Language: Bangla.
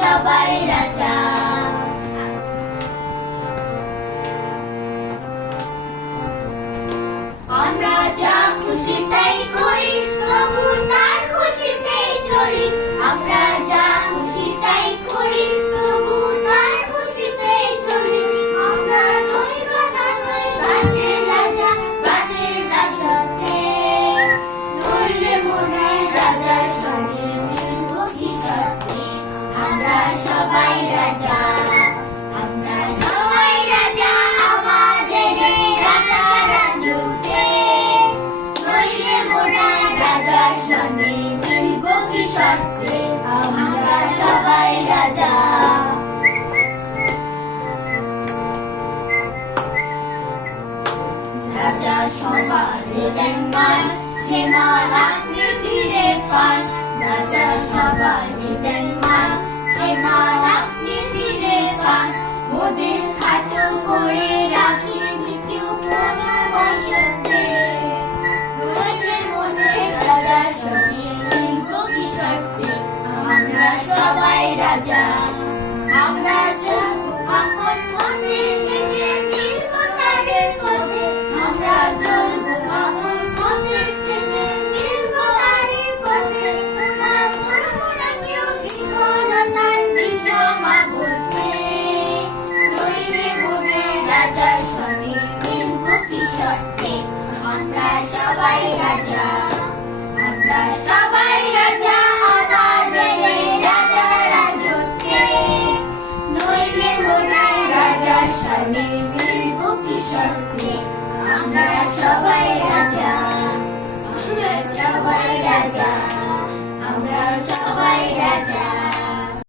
সবাই রাজা। আমরা যা খুশি তাই করি, তবু তার খুশিতেই চলি। আমরা যা খুশি তাই করি, তবু তার খুশিতেই চলি। আমরা নই বাধা নই বাঁশের রাজা, বাঁশের দাসত্বে। নইলে মনের রাজার সঙ্গে মিলব কি সত্যি। আমরা সবাই রাজা, আমরা সবাই রাজা আমাদের এই রাজা রাজুতে। নইলে মনের রাজার সঙ্গে মিলব কি সত্যি। আমরা সবাই রাজা। রাজা সবারে দেন মান, সে মান আপনি ফিরে পান। রাজা সবারে দেন মান, সে মান আপনি ফিরে পান। মোদের খাটো করে রাখিনি কেউ কোনো বসতে। নইলে মোদের রাজার সঙ্গে মিলব কি সত্যি। আমরা সবাই রাজা, আমরা চলবো আপন পথে, শেষে মিলব তাদের পথে। আমরা চলবো আপন পথে, শেষে মিলব তারই পথে। আমরা করবো না কেউ বিফলতার বিষমা বলতে। নইলে মোদের রাজার সঙ্গে মিলব কি সত্যি। আমরা সবাই রাজা, আমরা সবাই